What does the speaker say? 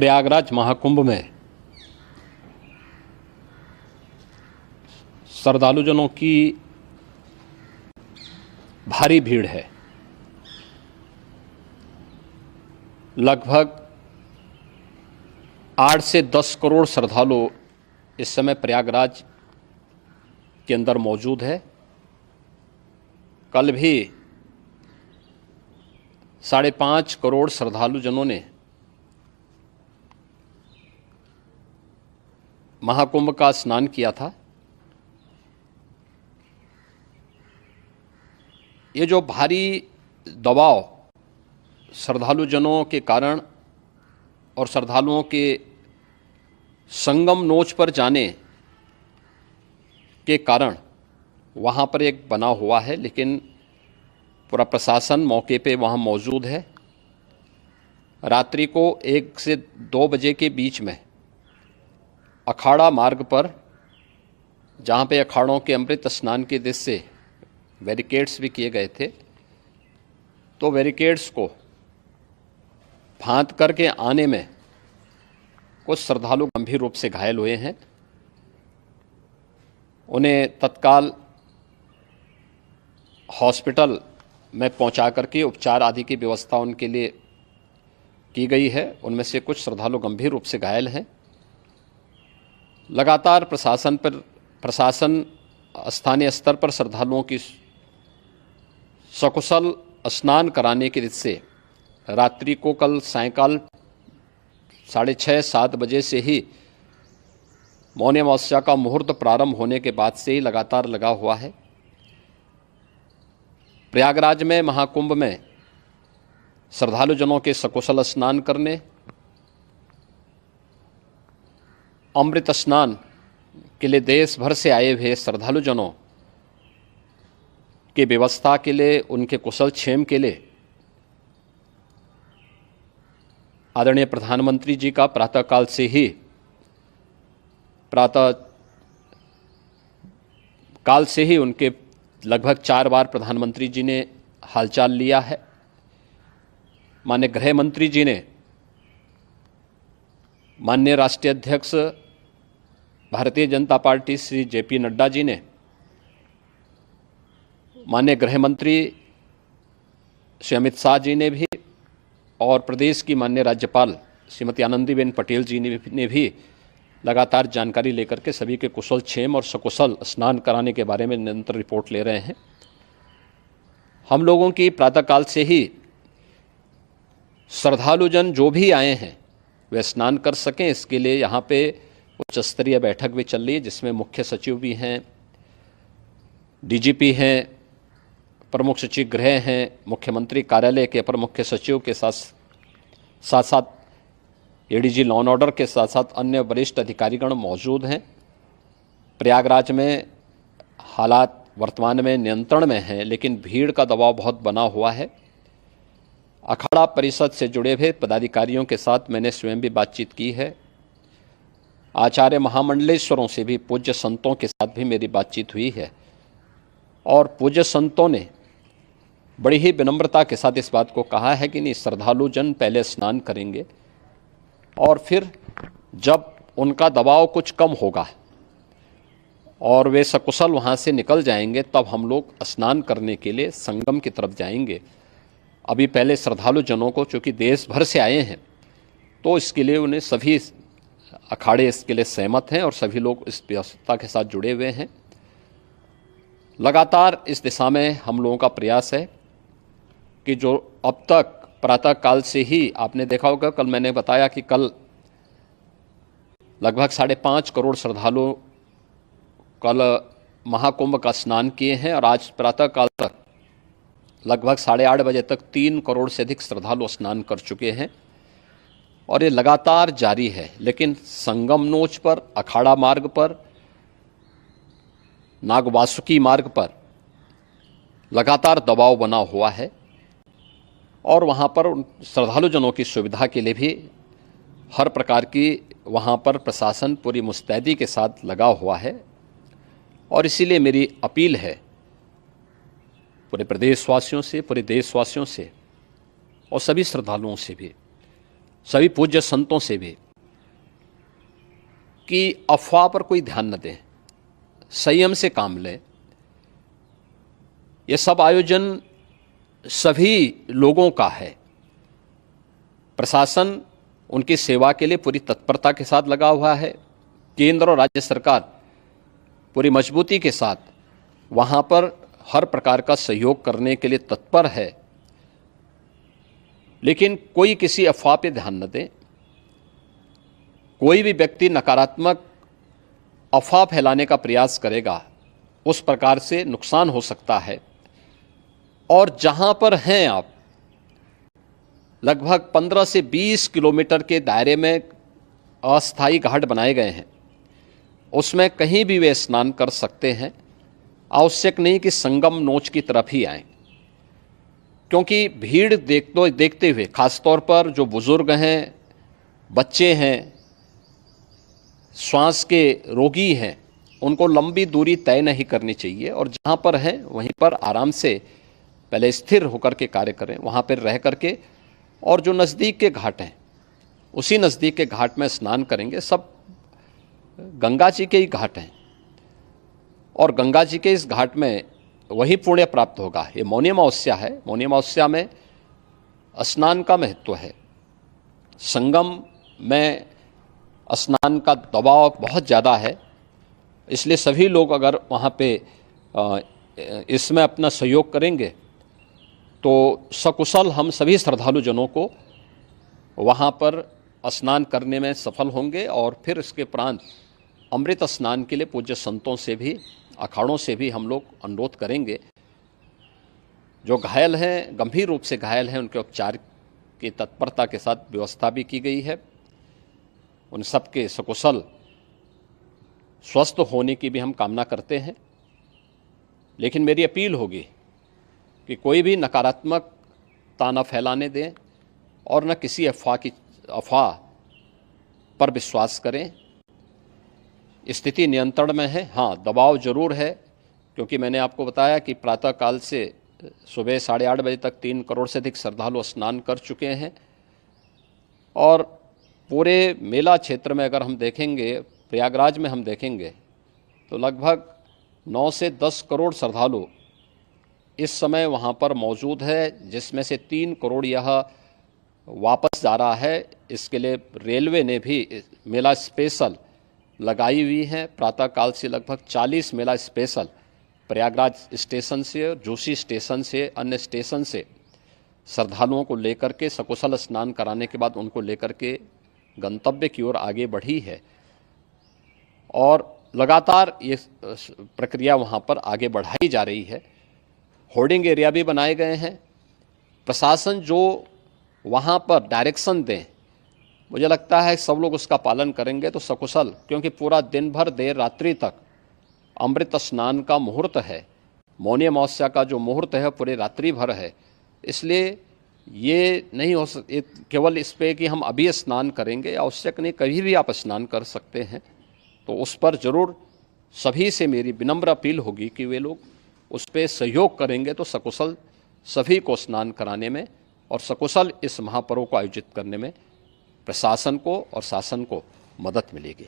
प्रयागराज महाकुंभ में श्रद्धालुजनों की भारी भीड़ है। लगभग 8 से 10 करोड़ श्रद्धालु इस समय प्रयागराज के अंदर मौजूद है। कल भी 5.5 करोड़ श्रद्धालुजनों ने महाकुंभ का स्नान किया था। ये जो भारी दबाव श्रद्धालुजनों के कारण और श्रद्धालुओं के संगम नोच पर जाने के कारण वहाँ पर एक बना हुआ है, लेकिन पूरा प्रशासन मौके पे वहाँ मौजूद है। रात्रि को 1 से 2 बजे के बीच में अखाड़ा मार्ग पर, जहाँ पे अखाड़ों के अमृत स्नान के दृश्य से बैरिकेड्स भी किए गए थे, तो बैरिकेड्स को फांद करके आने में कुछ श्रद्धालु गंभीर रूप से घायल हुए हैं। उन्हें तत्काल हॉस्पिटल में पहुंचा करके उपचार आदि की व्यवस्था उनके लिए की गई है। उनमें से कुछ श्रद्धालु गंभीर रूप से घायल हैं। लगातार प्रशासन स्थानीय स्तर पर श्रद्धालुओं की सकुशल स्नान कराने के दृष्टि से रात्रि को कल सायंकाल 6:30-7 बजे से ही मौनी अमावस्या का मुहूर्त प्रारंभ होने के बाद से ही लगातार लगा हुआ है। प्रयागराज में महाकुंभ में श्रद्धालुजनों के सकुशल स्नान करने, अमृत स्नान के लिए देश भर से आए हुए श्रद्धालुजनों की व्यवस्था के लिए, उनके कुशल क्षेम के लिए आदरणीय प्रधानमंत्री जी का प्रातःकाल से ही उनके लगभग 4 बार प्रधानमंत्री जी ने हालचाल लिया है। माननीय गृह मंत्री जी ने, माननीय राष्ट्रीय अध्यक्ष भारतीय जनता पार्टी श्री JP नड्डा जी ने, माननीय गृह मंत्री श्री अमित शाह जी ने भी, और प्रदेश की माननीय राज्यपाल श्रीमती आनंदीबेन पटेल जी ने भी लगातार जानकारी लेकर के सभी के कुशल क्षेम और सकुशल स्नान कराने के बारे में निरंतर रिपोर्ट ले रहे हैं। हम लोगों की प्रातःकाल से ही श्रद्धालुजन जो भी आए हैं वे स्नान कर सकें, इसके लिए यहाँ पे उच्च स्तरीय बैठक भी चल रही है, जिसमें मुख्य सचिव भी हैं, DGP हैं, प्रमुख सचिव गृह हैं, मुख्यमंत्री कार्यालय के अपर मुख्य सचिव के साथ साथ ADG लॉ एंड ऑर्डर के साथ साथ अन्य वरिष्ठ अधिकारीगण मौजूद हैं। प्रयागराज में हालात वर्तमान में नियंत्रण में हैं, लेकिन भीड़ का दबाव बहुत बना हुआ है। अखाड़ा परिषद से जुड़े हुए पदाधिकारियों के साथ मैंने स्वयं भी बातचीत की है। आचार्य महामंडलेश्वरों से भी, पूज्य संतों के साथ भी मेरी बातचीत हुई है, और पूज्य संतों ने बड़ी ही विनम्रता के साथ इस बात को कहा है कि नहीं, श्रद्धालुजन पहले स्नान करेंगे और फिर जब उनका दबाव कुछ कम होगा और वे सकुशल वहाँ से निकल जाएंगे, तब हम लोग स्नान करने के लिए संगम की तरफ जाएंगे। अभी पहले श्रद्धालुजनों को, चूँकि देश भर से आए हैं, तो इसके लिए उन्हें सभी अखाड़े इसके लिए सहमत हैं और सभी लोग इस व्यवस्था के साथ जुड़े हुए हैं। लगातार इस दिशा में हम लोगों का प्रयास है कि जो अब तक प्रातःकाल से ही आपने देखा होगा, कल मैंने बताया कि कल लगभग 5.5 करोड़ श्रद्धालु कल महाकुंभ का स्नान किए हैं, और आज प्रातःकाल तक लगभग 8:30 बजे तक 3 करोड़ से अधिक श्रद्धालु स्नान कर चुके हैं, और ये लगातार जारी है। लेकिन संगम नोच पर, अखाड़ा मार्ग पर, नागवासुकी मार्ग पर लगातार दबाव बना हुआ है, और वहाँ पर श्रद्धालुजनों की सुविधा के लिए भी हर प्रकार की वहाँ पर प्रशासन पूरी मुस्तैदी के साथ लगा हुआ है। और इसीलिए मेरी अपील है पूरे प्रदेशवासियों से, पूरे देशवासियों से और सभी श्रद्धालुओं से भी सभी पूज्य संतों से भी कि अफवाह पर कोई ध्यान न दें, संयम से काम लें। ये सब आयोजन सभी लोगों का है। प्रशासन उनकी सेवा के लिए पूरी तत्परता के साथ लगा हुआ है। केंद्र और राज्य सरकार पूरी मजबूती के साथ वहाँ पर हर प्रकार का सहयोग करने के लिए तत्पर है। लेकिन कोई किसी अफवाह पे ध्यान न दें। कोई भी व्यक्ति नकारात्मक अफवाह फैलाने का प्रयास करेगा, उस प्रकार से नुकसान हो सकता है। और जहाँ पर हैं आप, लगभग 15 से 20 किलोमीटर के दायरे में अस्थायी घाट बनाए गए हैं, उसमें कहीं भी वे स्नान कर सकते हैं। आवश्यक नहीं कि संगम नोच की तरफ ही आएं, क्योंकि भीड़ देखते हुए खासतौर पर जो बुजुर्ग हैं, बच्चे हैं, श्वास के रोगी हैं, उनको लंबी दूरी तय नहीं करनी चाहिए और जहाँ पर हैं वहीं पर आराम से पहले स्थिर होकर के कार्य करें, वहाँ पर रह करके। और जो नज़दीक के घाट हैं, उसी नज़दीक के घाट में स्नान करेंगे। सब गंगा जी के ही घाट हैं और गंगा जी के इस घाट में वही पुण्य प्राप्त होगा। ये मौनी अमावस्या है। मौनी अमावस्या में स्नान का महत्व है। संगम में स्नान का दबाव बहुत ज़्यादा है, इसलिए सभी लोग अगर वहाँ पे इसमें अपना सहयोग करेंगे तो सकुशल हम सभी श्रद्धालु जनों को वहाँ पर स्नान करने में सफल होंगे। और फिर इसके उपरांत अमृत स्नान के लिए पूज्य संतों से भी, अखाड़ों से भी हम लोग अनुरोध करेंगे। जो घायल हैं, गंभीर रूप से घायल हैं, उनके उपचार की तत्परता के साथ व्यवस्था भी की गई है। उन सबके सकुशल स्वस्थ होने की भी हम कामना करते हैं। लेकिन मेरी अपील होगी कि कोई भी नकारात्मकता न फैलाने दें और न किसी अफवाह पर विश्वास करें। स्थिति नियंत्रण में है। हाँ, दबाव जरूर है, क्योंकि मैंने आपको बताया कि प्रातःकाल से सुबह 8:30 बजे तक 3 करोड़ से अधिक श्रद्धालु स्नान कर चुके हैं। और पूरे मेला क्षेत्र में अगर हम देखेंगे, प्रयागराज में हम देखेंगे तो लगभग 9 से 10 करोड़ श्रद्धालु इस समय वहाँ पर मौजूद है, जिसमें से 3 करोड़ यह वापस जा रहा है। इसके लिए रेलवे ने भी मेला स्पेशल लगाई हुई है। प्रातःकाल से लगभग 40 मेला स्पेशल प्रयागराज स्टेशन से और जोशी स्टेशन से, अन्य स्टेशन से श्रद्धालुओं को लेकर के सकुशल स्नान कराने के बाद उनको लेकर के गंतव्य की ओर आगे बढ़ी है। और लगातार ये प्रक्रिया वहाँ पर आगे बढ़ाई जा रही है। होर्डिंग एरिया भी बनाए गए हैं। प्रशासन जो वहाँ पर डायरेक्शन दें, मुझे लगता है सब लोग उसका पालन करेंगे तो सकुशल, क्योंकि पूरा दिन भर देर रात्रि तक अमृत स्नान का मुहूर्त है। मौनी अमावस्या का जो मुहूर्त है पूरे रात्रि भर है। इसलिए ये नहीं हो केवल इस पे कि हम अभी स्नान करेंगे, आवश्यक नहीं, कभी भी आप स्नान कर सकते हैं। तो उस पर ज़रूर सभी से मेरी विनम्र अपील होगी कि वे लोग उस पर सहयोग करेंगे तो सकुशल सभी को स्नान कराने में और सकुशल इस महापर्व को आयोजित करने में प्रशासन को और शासन को मदद मिलेगी।